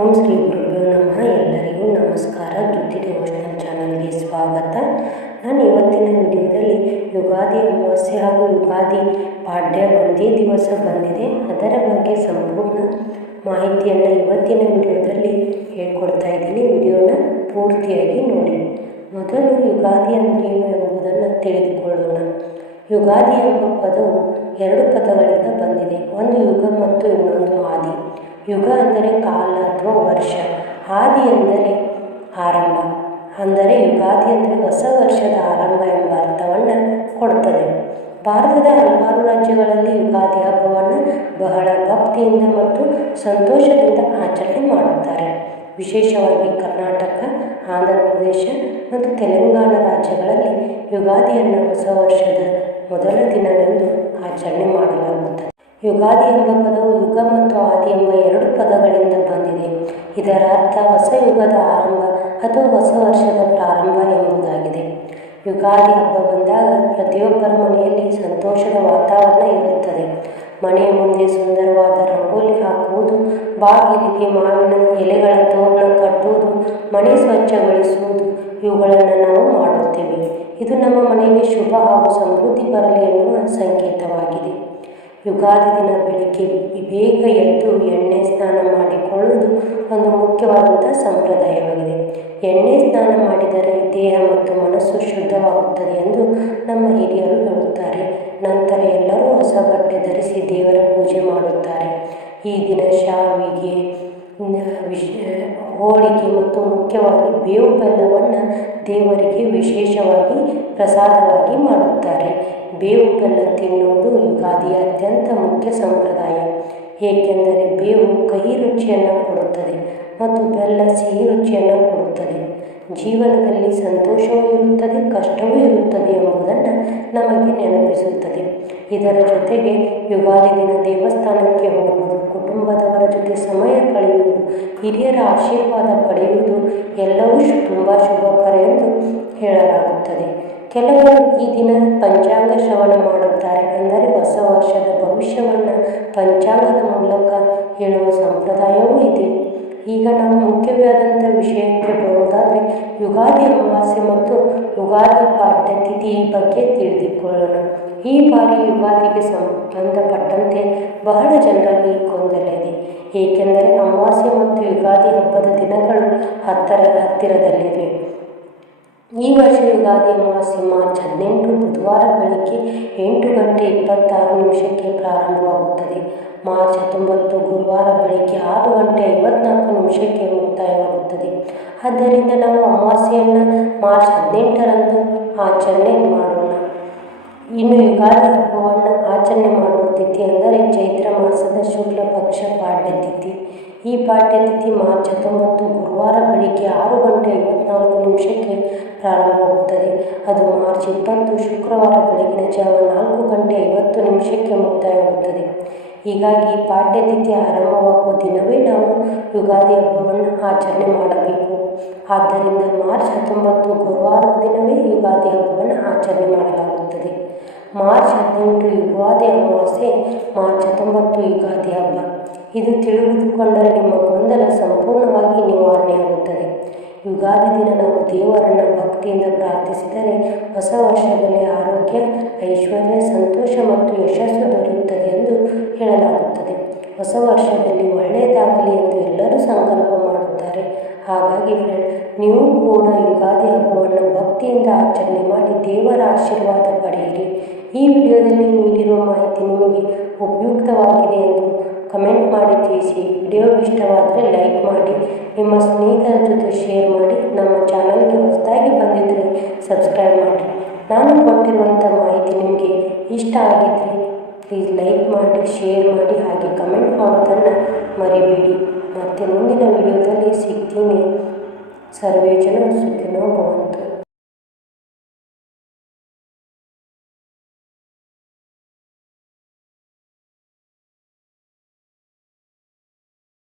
ಓಂ ಶ್ರೀ ಗುರುಭ್ಯೋ ನಮಃ. ಎಲ್ಲರಿಗೂ ನಮಸ್ಕಾರ. ಧೃತಿ ಡಿವೋಷನಲ್ ಚಾನಲ್ಗೆ ಸ್ವಾಗತ. ನಾನು ಇವತ್ತಿನ ವಿಡಿಯೋದಲ್ಲಿ ಯುಗಾದಿ ಅಮಾವಾಸ್ಯೆ ಹಾಗೂ ಯುಗಾದಿ ಪಾಡ್ಯ ಒಂದೇ ದಿವಸ ಬಂದಿದೆ, ಅದರ ಬಗ್ಗೆ ಸಂಪೂರ್ಣ ಮಾಹಿತಿಯನ್ನು ಇವತ್ತಿನ ವಿಡಿಯೋದಲ್ಲಿ ಹೇಳ್ಕೊಡ್ತಾ ಇದ್ದೀನಿ. ವಿಡಿಯೋನ ಪೂರ್ತಿಯಾಗಿ ನೋಡಿ. ಮೊದಲು ಯುಗಾದಿ ಅಂದ್ರೇನು ಎಂಬುದನ್ನು ತಿಳಿದುಕೊಳ್ಳೋಣ. ಯುಗಾದಿ ಎಂಬ ಪದವು ಎರಡು ಪದಗಳಿಂದ ಬಂದಿದೆ. ಒಂದು ಯುಗ ಮತ್ತು ಇನ್ನೊಂದು ಆದಿ. ಯುಗ ಅಂದರೆ ಕಾಲ ಅಥವಾ ವರ್ಷ, ಆದಿ ಎಂದರೆ ಆರಂಭ. ಅಂದರೆ ಯುಗಾದಿ ಅಂದರೆ ಹೊಸ ವರ್ಷದ ಆರಂಭ ಎಂಬ ಅರ್ಥವನ್ನು ಕೊಡುತ್ತದೆ. ಭಾರತದ ಹಲವಾರು ರಾಜ್ಯಗಳಲ್ಲಿ ಯುಗಾದಿ ಹಬ್ಬವನ್ನು ಬಹಳ ಭಕ್ತಿಯಿಂದ ಮತ್ತು ಸಂತೋಷದಿಂದ ಆಚರಣೆ ಮಾಡುತ್ತಾರೆ. ವಿಶೇಷವಾಗಿ ಕರ್ನಾಟಕ, ಆಂಧ್ರ ಪ್ರದೇಶ ಮತ್ತು ತೆಲಂಗಾಣ ರಾಜ್ಯಗಳಲ್ಲಿ ಯುಗಾದಿಯನ್ನು ಹೊಸ ವರ್ಷದ ಮೊದಲ ದಿನವೆಂದು ಆಚರಣೆ ಮಾಡಲಾಗುತ್ತದೆ. ಯುಗಾದಿ ಎಂಬ ಪದವು ಯುಗ ಮತ್ತು ಆದಿ ಎಂಬ ಎರಡು ಪದಗಳಿಂದ ಬಂದಿದೆ. ಇದರ ಅರ್ಥ ಹೊಸ ಯುಗದ ಆರಂಭ ಅಥವಾ ಹೊಸ ವರ್ಷದ ಪ್ರಾರಂಭ ಎಂಬುದಾಗಿದೆ. ಯುಗಾದಿ ಹಬ್ಬ ಬಂದಾಗ ಪ್ರತಿಯೊಬ್ಬರ ಮನೆಯಲ್ಲಿ ಸಂತೋಷದ ವಾತಾವರಣ ಇರುತ್ತದೆ. ಮನೆಯ ಮುಂದೆ ಸುಂದರವಾದ ರಂಗೋಲಿ ಹಾಕುವುದು, ಬಾಗಿಲಿಗೆ ಮಾವಿನ ಎಲೆಗಳ ತೋರಣ ಕಟ್ಟುವುದು, ಮನೆ ಸ್ವಚ್ಛಗೊಳಿಸುವುದು ಇವುಗಳನ್ನು ನಾವು ಮಾಡುತ್ತೇವೆ. ಇದು ನಮ್ಮ ಮನೆಗೆ ಶುಭ ಹಾಗೂ ಸಮೃದ್ಧಿ ಬರಲಿ ಎನ್ನುವ ಸಂಕೇತವಾಗಿದೆ. ಯುಗಾದಿ ದಿನ ಬೆಳಿಗ್ಗೆ ಬೇಗ ಎದ್ದು ಎಣ್ಣೆ ಸ್ನಾನ ಮಾಡಿಕೊಳ್ಳುವುದು ಒಂದು ಮುಖ್ಯವಾದಂಥ ಸಂಪ್ರದಾಯವಾಗಿದೆ. ಎಣ್ಣೆ ಸ್ನಾನ ಮಾಡಿದರೆ ದೇಹ ಮತ್ತು ಮನಸ್ಸು ಶುದ್ಧವಾಗುತ್ತದೆ ಎಂದು ನಮ್ಮ ಹಿರಿಯರು ಹೇಳುತ್ತಾರೆ. ನಂತರ ಎಲ್ಲರೂ ಹೊಸ ಬಟ್ಟೆ ಧರಿಸಿ ದೇವರ ಪೂಜೆ ಮಾಡುತ್ತಾರೆ. ಈ ದಿನ ಶಾವಿಗೆ, ಹೋಳಿಗೆ ಮತ್ತು ಮುಖ್ಯವಾಗಿ ಬೇವು ಬೆಲ್ಲವನ್ನು ದೇವರಿಗೆ ವಿಶೇಷವಾಗಿ ಪ್ರಸಾದವಾಗಿ ಮಾಡುತ್ತಾರೆ. ಬೇವು ಬೆಲ್ಲ ತಿನ್ನುವುದು ಯುಗಾದಿಯ ಅತ್ಯಂತ ಮುಖ್ಯ ಸಂಪ್ರದಾಯ. ಏಕೆಂದರೆ ಬೇವು ಕಹಿ ರುಚಿಯನ್ನು ಕೊಡುತ್ತದೆ ಮತ್ತು ಬೆಲ್ಲ ಸಿಹಿ ರುಚಿಯನ್ನು ಕೊಡುತ್ತದೆ. ಜೀವನದಲ್ಲಿ ಸಂತೋಷವೂ ಇರುತ್ತದೆ, ಕಷ್ಟವೂ ಇರುತ್ತದೆ ಎಂಬುದನ್ನು ನಮಗೆ ನೆನಪಿಸುತ್ತದೆ. ಇದರ ಜೊತೆಗೆ ಯುಗಾದಿ ದಿನ ದೇವಸ್ಥಾನಕ್ಕೆ ಹೋಗುವುದು, ಕುಟುಂಬದವರ ಜೊತೆ ಸಮಯ ಕಳೆಯುವುದು, ಹಿರಿಯರ ಆಶೀರ್ವಾದ ಪಡೆಯುವುದು ಎಲ್ಲವೂ ತುಂಬ ಶುಭಕರ ಎಂದು ಹೇಳಲಾಗುತ್ತದೆ. ಕೆಲವರು ಈ ದಿನ ಪಂಚಾಂಗ ಶ್ರವಣ ಮಾಡುತ್ತಾರೆ. ಅಂದರೆ ಹೊಸ ವರ್ಷದ ಭವಿಷ್ಯವನ್ನು ಪಂಚಾಂಗದ ಮೂಲಕ ಹೇಳುವ ಸಂಪ್ರದಾಯವೂ ಇದೆ. ಈಗ ನಾವು ಮುಖ್ಯವಾದಂಥ ವಿಷಯಕ್ಕೆ ಬರುವುದಾದರೆ ಯುಗಾದಿ ಅಮಾವಾಸ್ಯೆ ಮತ್ತು ಯುಗಾದಿ ಪಾಡ್ಯ ತಿಥಿ ಬಗ್ಗೆ ತಿಳಿದುಕೊಳ್ಳೋಣ. ಈ ಬಾರಿ ಯುಗಾದಿಗೆ ಸಂಬಂಧಪಟ್ಟಂತೆ ಬಹಳ ಜನರಲ್ಲಿ ಗೊಂದಲ ಇದೆ. ಏಕೆಂದರೆ ಅಮಾವಾಸ್ಯೆ ಮತ್ತು ಯುಗಾದಿ ಹಬ್ಬದ ದಿನಗಳು ಹತ್ತಿರದಲ್ಲಿವೆ. ಈ ವರ್ಷ ಯುಗಾದಿ ಅಮಾವಾಸ್ಯೆ ಮಾರ್ಚ್ 18 ಬುಧವಾರ ಬೆಳಗ್ಗೆ 8:26 ಪ್ರಾರಂಭವಾಗುತ್ತದೆ. ಮಾರ್ಚ್ 19 ಗುರುವಾರ ಬೆಳಗ್ಗೆ 6:54 ಮುಕ್ತಾಯವಾಗುತ್ತದೆ. ಆದ್ದರಿಂದ ನಾವು ಅಮಾವಾಸ್ಯೆಯನ್ನು ಮಾರ್ಚ್ 18ರಂದು ಆಚರಣೆ ಮಾಡೋಣ. ಇನ್ನು ಯುಗಾದಿ ಹಬ್ಬವನ್ನು ಆಚರಣೆ ಮಾಡುವ ತಿಥಿ ಅಂದರೆ ಚೈತ್ರ ಮಾಸದ ಶುಕ್ಲ ಪಕ್ಷ ಪಾಡ್ಯ ತಿಥಿ. ಈ ಪಾಡ್ಯ ತಿಥಿ ಮಾರ್ಚ್ 19 ಗುರುವಾರ ಬೆಳಿಗ್ಗೆ 6:54 ಪ್ರಾರಂಭವಾಗುತ್ತದೆ. ಅದು ಮಾರ್ಚ್ 20 ಶುಕ್ರವಾರ ಬೆಳಗಿನ ಜಾವ 4:50 ಮುಕ್ತಾಯವಾಗುತ್ತದೆ. ಹೀಗಾಗಿ ಪಾಡ್ಯ ತಿಥಿ ಆರಂಭವಾಗುವ ದಿನವೇ ನಾವು ಯುಗಾದಿ ಹಬ್ಬವನ್ನು ಆಚರಣೆ ಮಾಡಬೇಕು. ಆದ್ದರಿಂದ ಮಾರ್ಚ್ 19 ಗುರುವಾರದ ದಿನವೇ ಯುಗಾದಿ ಹಬ್ಬವನ್ನು ಆಚರಣೆ ಮಾಡಲಾಗುತ್ತದೆ. ಮಾರ್ಚ್ 18 ಯುಗಾದಿ ಅಮಾವಾಸ್ಯೆ, ಮಾರ್ಚ್ 19 ಯುಗಾದಿ ಹಬ್ಬ. ಇದು ತಿಳಿದುಕೊಂಡರೆ ನಿಮ್ಮ ಗೊಂದಲ ಸಂಪೂರ್ಣವಾಗಿ ನಿವಾರಣೆಯಾಗುತ್ತದೆ. ಯುಗಾದಿ ದಿನ ನಾವು ದೇವರನ್ನು ಭಕ್ತಿಯಿಂದ ಪ್ರಾರ್ಥಿಸಿದರೆ ಹೊಸ ವರ್ಷದಲ್ಲಿ ಆರೋಗ್ಯ, ಐಶ್ವರ್ಯ, ಸಂತೋಷ ಮತ್ತು ಯಶಸ್ಸು ದೊರೆಯುತ್ತದೆ ಎಂದು ಹೇಳಲಾಗುತ್ತದೆ. ಹೊಸ ವರ್ಷದಲ್ಲಿ ಒಳ್ಳೆಯದಾಗಲಿ ಎಂದು ಎಲ್ಲರೂ ಸಂಕಲ್ಪ ಮಾಡುತ್ತಾರೆ. ಹಾಗಾಗಿ ನೀವು ಕೂಡ ಯುಗಾದಿ ಹಬ್ಬವನ್ನು ಭಕ್ತಿಯಿಂದ ಆಚರಣೆ ಮಾಡಿ ದೇವರ ಆಶೀರ್ವಾದ ಪಡೆಯಿರಿ. ಈ ವಿಡಿಯೋದಲ್ಲಿ ನೀಡಿರುವ ಮಾಹಿತಿ ನಿಮಗೆ ಉಪಯುಕ್ತವಾಗಿದೆ ಎಂದು ಕಮೆಂಟ್ ಮಾಡಿ ತಿಳಿಸಿ. ವಿಡಿಯೋ ಇಷ್ಟವಾದರೆ ಲೈಕ್ ಮಾಡಿ, ನಿಮ್ಮ ಸ್ನೇಹಿತರ ಜೊತೆ ಶೇರ್ ಮಾಡಿ. ನಮ್ಮ ಚಾನಲ್ಗೆ ಹೊಸದಾಗಿ ಬಂದಿದ್ದರೆ ಸಬ್ಸ್ಕ್ರೈಬ್ ಮಾಡಿ. ನಾನು ಕೊಟ್ಟಿರುವಂಥ ಮಾಹಿತಿ ನಿಮಗೆ ಇಷ್ಟ ಆಗಿದ್ದರೆ ಪ್ಲೀಸ್ ಲೈಕ್ ಮಾಡಿ, ಶೇರ್ ಮಾಡಿ, ಹಾಗೆ ಕಮೆಂಟ್ ಮಾಡೋದನ್ನು ಮರಿಬೇಡಿ. ಮತ್ತು ಮುಂದಿನ ವಿಡಿಯೋದಲ್ಲಿ ಸಿಗ್ತೀನಿ. ಸರ್ವೇ ಜನ ಸುಖಿನೋ ಭವಂತು.